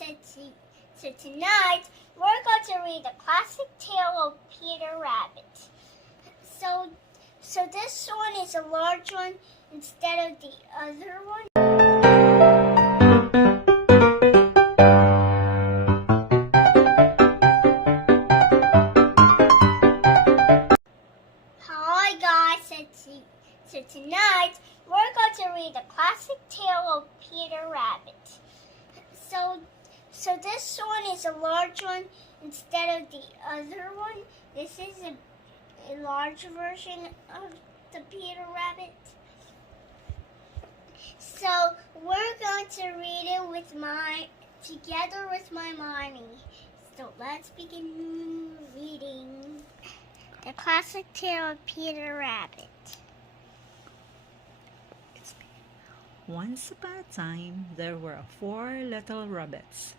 So tonight we're going to read the classic tale of Peter Rabbit. So this one is a large one instead of the other one. Hi guys, so tonight we're going to read the classic tale of Peter Rabbit. So this one is a large one instead of the other one. This is a large version of the Peter Rabbit. So we're going to read it together with my mommy. So let's begin reading the classic tale of Peter Rabbit. Once upon a time, there were 4 little rabbits,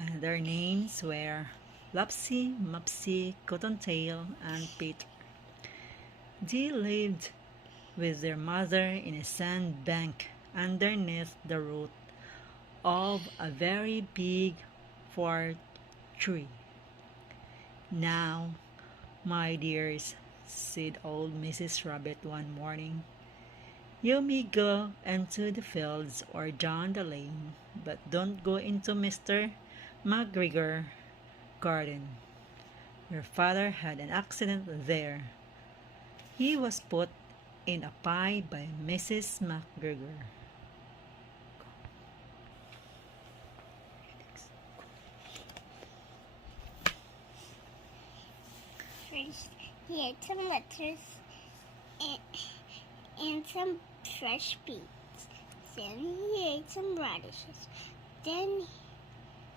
and their names were Lopsy, Mopsy, Cottontail, and Peter. They lived with their mother in a sand bank underneath the root of a very big fir tree. "Now, my dears," said old Mrs. Rabbit one morning, "you may go into the fields or down the lane, but don't go into Mr. McGregor's garden. Your father had an accident there. He was put in a pie by Mrs. McGregor." First, he had some lettuce and some fresh beets. Then he ate some radishes. Then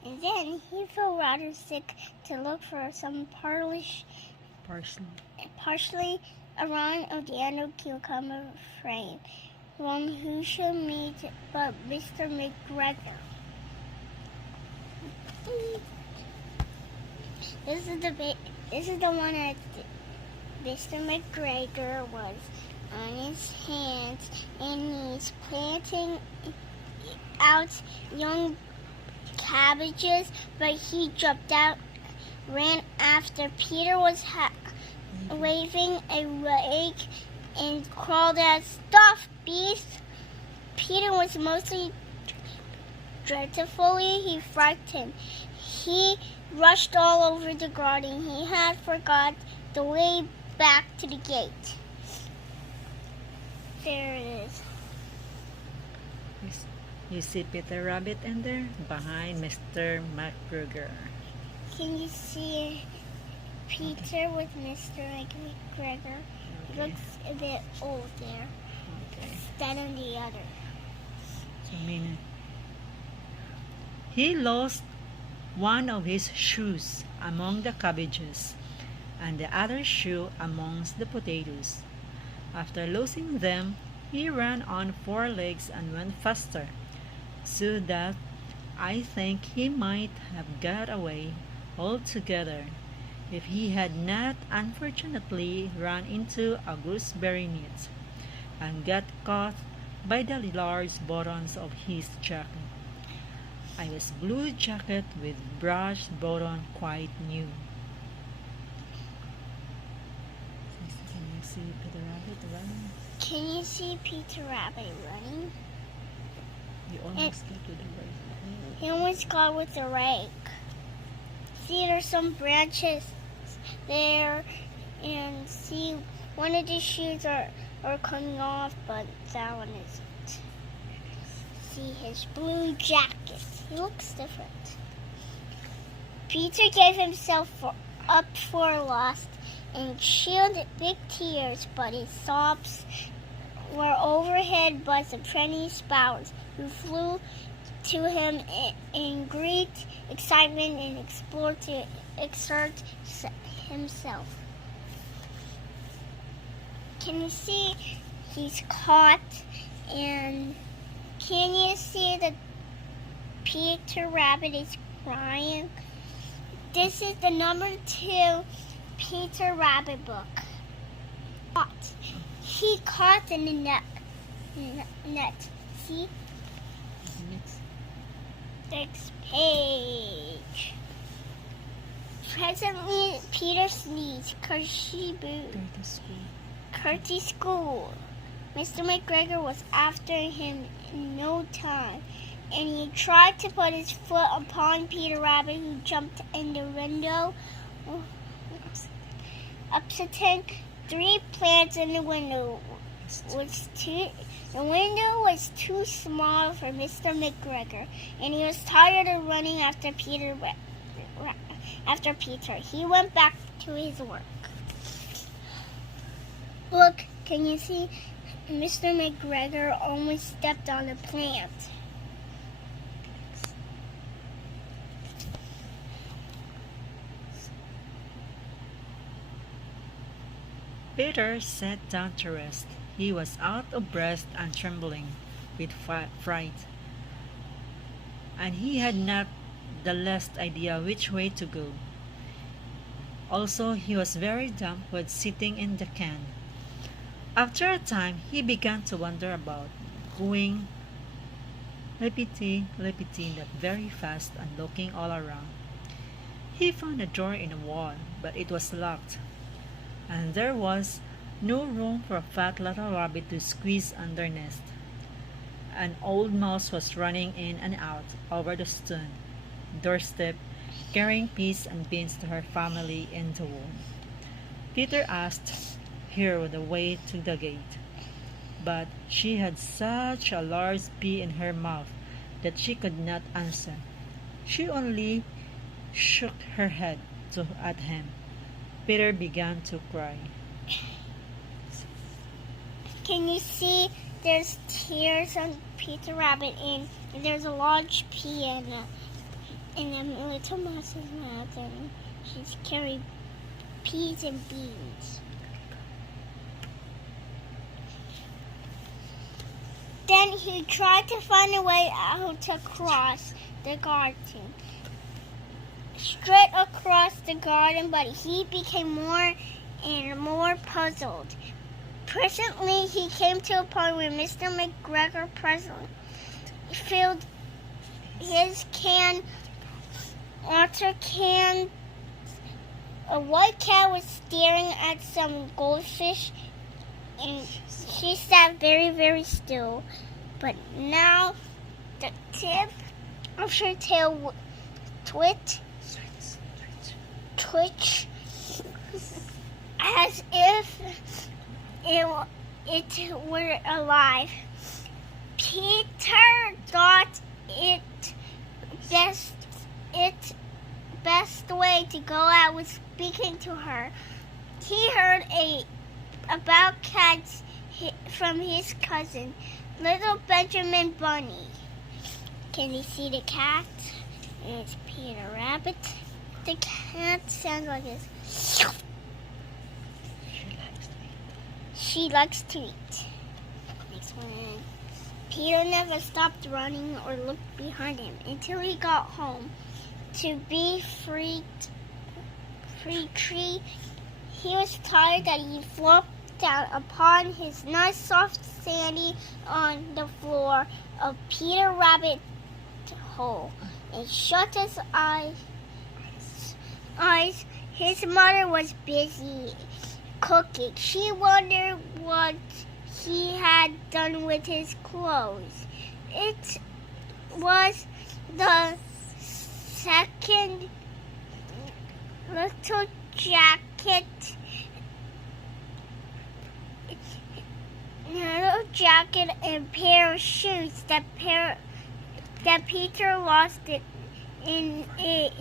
he felt rather sick to look for some parsley around of the end of cucumber frame. One who should meet but Mr. McGregor. This is the one that Mr. McGregor was on his hands and knees planting out young cabbages, but he jumped out, ran after Peter was waving a rake, and crawled out. "Stop, beast!" Peter was mostly dreadfully frightened. He rushed all over the garden. He had forgot the way back to the gate. There it is. You see Peter Rabbit in there behind Mr. McGregor. Can you see Peter with Mr. McGregor? He looks a bit old there. Okay. Instead of the other. So meaning he lost one of his shoes among the cabbages, and the other shoe amongst the potatoes. After losing them, he ran on 4 legs and went faster, so that I think he might have got away altogether if he had not unfortunately run into a gooseberry net and got caught by the large buttons of his jacket. I was blue jacket with brush button quite new. Can you see Peter Rabbit running? Can you see Peter Rabbit running? You almost got with the rake. He almost got with the rake. See, there's some branches there, and see, one of the shoes are coming off, but that one isn't. See his blue jacket. He looks different. Peter gave himself up for lost and shed big tears, but his sobs were overheard by some pretty sparrows who flew to him in great excitement and explored to exert himself. Can you see he's caught? And can you see that Peter Rabbit is crying? This is the number 2 Peter Rabbit book. He caught in the net. See? Next page. Presently, Peter sneezed. Curty school. Mr. McGregor was after him in no time, and he tried to put his foot upon Peter Rabbit, who jumped in the window, upsetting 3 plants in the window. The window was too small for Mr. McGregor, and he was tired of running after Peter. He went back to his work. Look, can you see? Mr. McGregor almost stepped on a plant. Peter sat down to rest. He was out of breath and trembling with fright, and he had not the least idea which way to go. Also, he was very damp with sitting in the can. After a time, he began to wander about, going lippity, not very fast, and looking all around. He found a door in the wall, but it was locked, and there was no room for a fat little rabbit to squeeze underneath. An old mouse was running in and out over the stone doorstep, carrying peas and beans to her family in the womb. Peter asked her the way to the gate, but she had such a large pea in her mouth that she could not answer. She only shook her head at him. Peter began to cry. Can you see there's tears on Peter Rabbit, and there's a large pea in the little mouse's mouth, and she's carrying peas and beans. Then he tried to find a way out across the garden. Straight across the garden, but he became more and more puzzled. Presently, he came to a point where Mr. McGregor filled his water can. A white cat was staring at some goldfish, and she sat very, very still. But now the tip of her tail twitched as if it were alive. Peter thought it best way to go out was speaking to her. He heard about cats from his cousin, little Benjamin Bunny. Can you see the cat? It's Peter Rabbit. The cat sounds like this. She likes to eat. Next one. Peter never stopped running or looked behind him until he got home. To be free tree, he was tired that he flopped down upon his nice soft sandy on the floor of Peter Rabbit's hole and shut his eyes. His mother was busy cooking. She wondered what he had done with his clothes. It was the second little jacket and pair of shoes that Peter lost it in a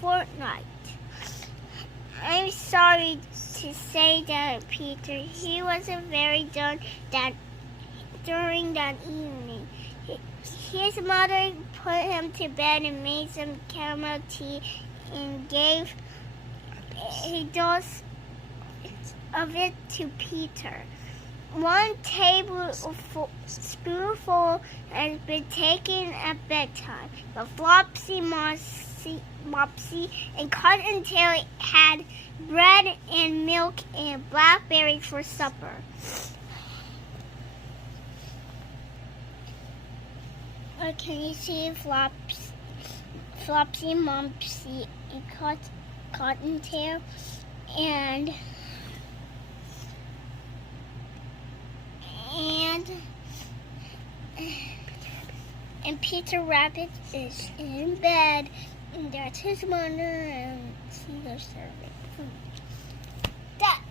fortnight. I'm sorry to say that, Peter. He wasn't very done during that evening. His mother put him to bed and made some chamomile tea and gave a dose of it to Peter. One tablespoonful has been taken at bedtime, but Flopsy, Mopsy, and Cottontail had bread and milk and blackberries for supper. Can you see Flopsy, Mopsy, and Cottontail, and Peter Rabbit is in bed, and that's his mother, and see they're serving food.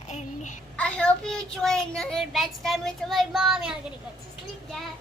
And I hope you enjoy another bedtime with my mom. I'm gonna go to sleep now.